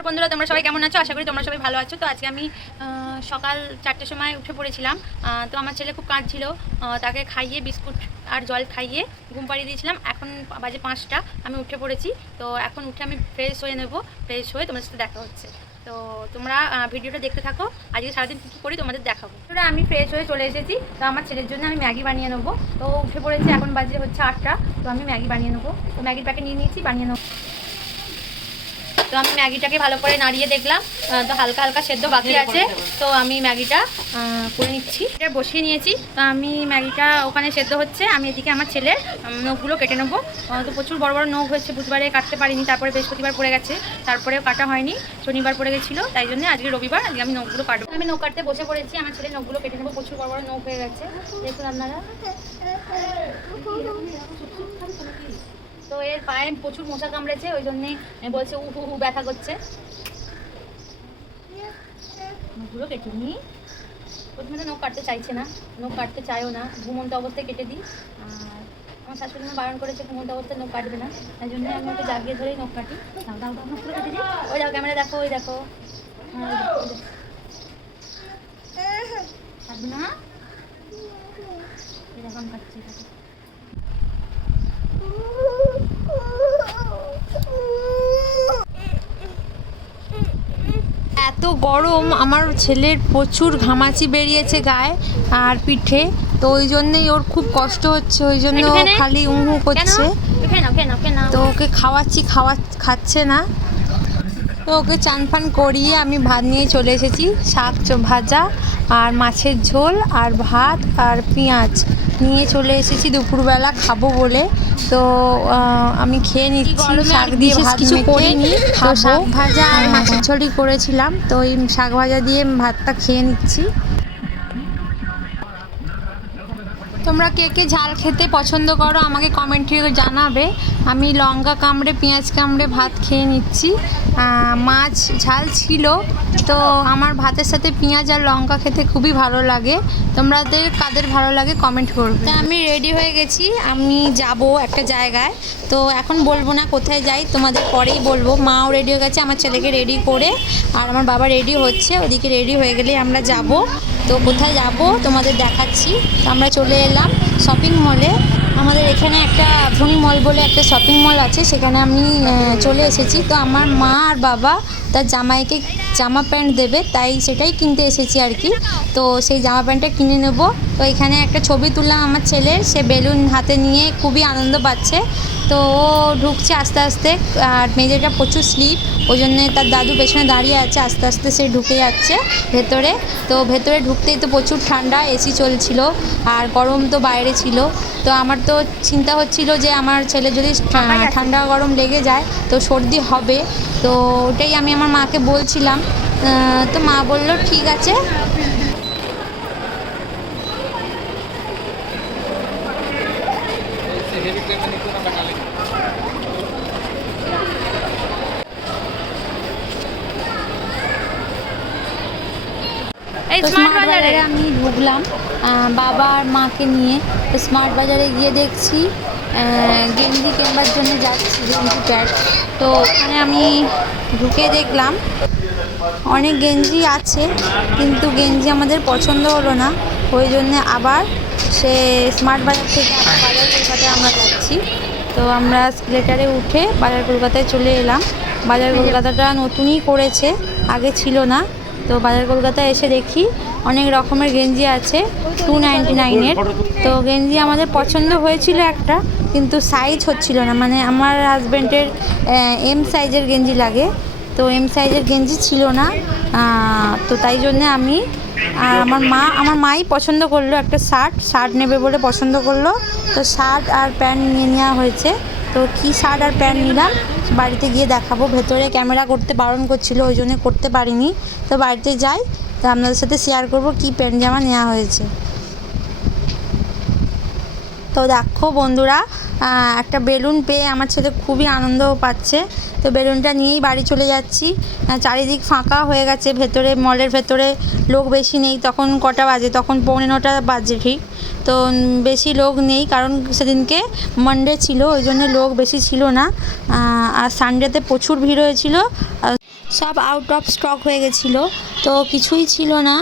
নমস্কার বন্ধুরা, তোমরা সবাই কেমন আছো? আশা করি তোমরা সবাই ভালো আছো। তো আজকে আমি সকাল চারটের সময় উঠে পড়েছিলাম। তো আমার ছেলে খুব কাঁদছিল। তাকে খাইয়ে বিস্কুট আর জল খাইয়ে ঘুম পাড়িয়ে দিয়েছিলাম। এখন বাজে পাঁচটা, আমি উঠে পড়েছি। তো এখন উঠে আমি ফ্রেশ হয়ে নেব। ফ্রেশ হয়ে তোমাদের সাথে দেখা হচ্ছে। তো তোমরা ভিডিওটা দেখতে থাকো। আজকে সারাদিন কী করি তোমাদের দেখাবো। তোরা আমি ফ্রেশ হয়ে চলে এসেছি। তো আমার ছেলের জন্য আমি ম্যাগি বানিয়ে নেব। তো উঠে পড়েছি, এখন বাজে হচ্ছে আটটা। তো আমি ম্যাগি বানিয়ে নেব। তো ম্যাগির প্যাকেট নিয়ে নিয়েছি, বানিয়ে নেব। তো আমি ম্যাগিটাকে ভালো করে নাড়িয়ে দেখলাম তো হালকা হালকা সেদ্ধ বাকি আছে তো আমি ম্যাগিটা করে নিচ্ছি। এটা বসিয়ে নিয়েছি তো আমি ম্যাগিটা ওখানে সেদ্ধ হচ্ছে আমি এদিকে আমার ছেলে নখগুলো কেটে নেব। তো প্রচুর বড় বড় নখ হয়েছে বুধবারে কাটতে পারিনি তারপরে বৃহস্পতিবার পড়ে গেছে তারপরেও কাটা হয়নি শনিবার পড়ে গেছিল তাই জন্য আজকে রবিবার আজকে আমি নখগুলো কাটবো। আমি নখ কাটতে বসে পড়েছি আমার ছেলে নখগুলো কেটে নেব প্রচুর বড় বড় নখ হয়ে গেছে। দেখুন আপনারা। তো এর পায়ে প্রচুর মশা কামড়েছে ওই জন্যে বলছে উহু হু ব্যথা করছে। নখগুলো কেটে নিই প্রথমে তো নখ কাটতে চাইছে না নখ কাটতে চাইও না ঘুমন্ত অবস্থায় কেটে দিই। আর আমার শাশুড়ি বারণ করেছে ঘুমন্ত অবস্থায় নখ কাটবে না তাই জন্য আমি ওকে জাগিয়ে ধরেই নখ কাটি। দাও দাও দাও দিই। ওই যাও ক্যামেরা দেখো ওই দেখো। হ্যাঁ, দেখো, ওই দেখো। কাটবে না? কাটছি কাটছি। এত গরম আমার ছেলের প্রচুর ঘামাচি বেরিয়েছে গায়ে আর পিঠে তো ওই জন্যই ওর খুব কষ্ট হচ্ছে ওই জন্য ও খালি উহু করছে। তো ওকে খাওয়াচ্ছি খাওয়া খাচ্ছে না। তো ওকে চান ফান করিয়ে আমি ভাত নিয়ে চলে এসেছি শাক ভাজা আর মাছের ঝোল আর ভাত আর পেঁয়াজ। নিয়ে চলে এসেছি দুপুরবেলা খাব বলে। তো আমি খেয়ে নিচ্ছি শাক দিয়ে ভাত কিছু করে করিনি, শাক ভাজা আর মাছের ঝোলই করেছিলাম তো ওই শাক ভাজা দিয়ে ভাতটা খেয়ে নিচ্ছি। তোমরা কে কে ঝাল খেতে পছন্দ করো আমাকে কমেন্টে জানাবে। আমি লঙ্কা কামড়ে, পেঁয়াজ কামড়ে ভাত খেয়ে নিচ্ছি। মাছ ঝাল ছিল, তো আমার ভাতের সাথে পেঁয়াজ আর লঙ্কা খেতে খুবই ভালো লাগে। তোমাদের কাদের ভালো লাগে কমেন্ট করবে। আমি রেডি হয়ে গেছি, আমি যাব একটা জায়গায়। তো এখন বলব না কোথায় যাই, তোমাদের পরেই বলব। মাও রেডি হয়ে গেছে, আমার ছেলেকে রেডি করে, আর আমার বাবা রেডি হচ্ছে, ওদিকে রেডি হয়ে গেলে আমরা যাব। তো কোথায় যাব? তোমাদের দেখাচ্ছি। তো আমরা চলে এলাম শপিং মলে আমাদের এখানে একটা ভূমি মল বলে একটা শপিং মল আছে। সেখানে আমি চলে এসেছি। তো আমার মা আর বাবা তার জামাইকে জামা প্যান্ট দেবে তাই সেটাই কিনতে এসেছি আর কি। তো সেই জামা প্যান্টটা কিনে নেব। তো এখানে একটা ছবি তুললাম আমার ছেলের সে বেলুন হাতে নিয়ে খুবই আনন্দ পাচ্ছে। তো ও ঢুকছে আস্তে আস্তে আর মেঝেটা প্রচুর স্লিপ ওই জন্যে তার দাদু পেছনে দাঁড়িয়ে আছে আস্তে আস্তে সে ঢুকে যাচ্ছে ভেতরে। তো ভেতরে ঢুকতেই তো প্রচুর ঠান্ডা এসি চলছিল আর গরম তো বাইরে ছিল। তো আমার তো চিন্তা হচ্ছিল যে আমার ছেলে যদি ঠান্ডা গরম লেগে যায় তো সর্দি হবে। তো ওটাই আমি আমার মাকে বলছিলাম। তো মা বলল ঠিক আছে। স্মার্ট বাজারে। আমি ঢুকলাম। আহ, বাবা আর মাকে নিয়ে স্মার্ট বাজারে গিয়ে দেখছি। গেঞ্জি কেনবার জন্য যাচ্ছি গেঞ্জি প্যাড তো ওখানে আমি ঢুকে দেখলাম। অনেক গেঞ্জি আছে, কিন্তু গেঞ্জি আমাদের পছন্দ হলো না। ওই জন্যে আবার সে স্মার্ট বাজার থেকে বাজার কলকাতায় আমরা যাচ্ছি। তো আমরা স্কেলেটারে উঠে বাজার কলকাতায় চলে এলাম। বাজার কলকাতাটা নতুনই করেছে, আগে ছিল না। তো বাজার কলকাতায় এসে দেখি অনেক রকমের গেঞ্জি আছে টু নাইনটি নাইনের তো গেঞ্জি আমাদের পছন্দ হয়েছিল একটা, কিন্তু সাইজ হচ্ছিল না। মানে আমার হাজব্যান্ডের এম সাইজের গেঞ্জি লাগে। তো এম সাইজের গেঞ্জি ছিল না। তো তাই জন্যে আমি, আর আমার মা, আমার মাই পছন্দ করল একটা শার্ট শার্ট নেবে বলে পছন্দ করল। তো শার্ট আর প্যান্ট নিয়ে নেওয়া হয়েছে। তো কি শার্ট আর প্যান্ট নিলাম? বাড়িতে গিয়ে দেখাবো। ভেতরে ক্যামেরা করতে বারণ করছিল, ওই জন্য করতে পারিনি। তো বাড়িতে যাই, তো আপনাদের সাথে শেয়ার করব কী প্যান্ট জামা নেওয়া হয়েছে। তো দেখো বন্ধুরা একটা বেলুন পেয়ে আমার ছেলে খুবই আনন্দ পাচ্ছে। তো বেলুনটা নিয়েই বাড়ি চলে যাচ্ছি। চারিদিক ফাঁকা হয়ে গেছে, ভেতরে, মলের ভেতরে লোক বেশি নেই। তখন কটা বাজে? তখন পৌনে নটা বাজে ঠিক। তো বেশি লোক নেই কারণ সেদিনকে মানডে ছিল, ওই জন্য লোক বেশি ছিল না। আর সানডেতে প্রচুর ভিড় হয়েছিল। সব আউট অফ স্টক হয়ে গেছিল। তো কিছুই ছিল না।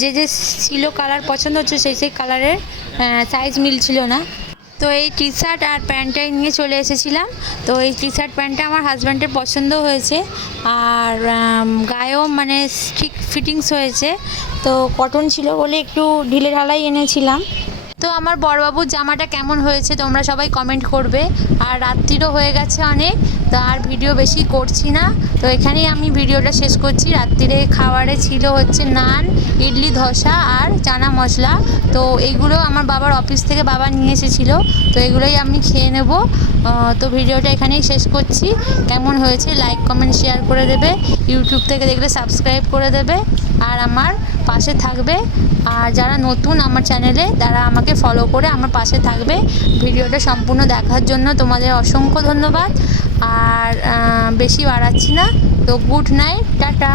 যে যে ছিল কালার পছন্দ হচ্ছে সেই সেই কালারের সাইজ মিলছিল না। তো এই টি শার্ট আর প্যান্টটাই নিয়ে চলে এসেছিলাম। তো এই টি শার্ট প্যান্টটা আমার হাজব্যান্ডের পছন্দ হয়েছে। আর গায়েও মানে ঠিক ফিটিংস হয়েছে। তো কটন ছিল বলে একটু ঢিলে ঢালাই এনেছিলাম। তো আমার বড়বাবুর জামাটা কেমন হয়েছে তোমরা সবাই কমেন্ট করবে। আর রাত্রিরও হয়ে গেছে অনেক। তো আর ভিডিও বেশি করছি না। তো এখানেই আমি ভিডিওটা শেষ করছি। রাত্রিরে খাবারে ছিল হচ্ছে নান, ইডলি, ধোসা আর চানা মশলা। তো এইগুলো আমার বাবার অফিস থেকে বাবা নিয়ে এসেছিল। তো এগুলোই আমি খেয়ে নেব। তো ভিডিওটা এখানেই শেষ করছি। কেমন হয়েছে লাইক, কমেন্ট, শেয়ার করে দেবে। ইউটিউব থেকে দেখলে সাবস্ক্রাইব করে দেবে। আর আমার পাশে থাকবে। আর যারা নতুন আমার চ্যানেলে, তারা আমাকে ফলো করে আমার পাশে থাকবে। ভিডিওটা সম্পূর্ণ দেখার জন্য তোমাদের অসংখ্য ধন্যবাদ। আর বেশি বাড়াচ্ছি না। তো গুড নাইট টাটা।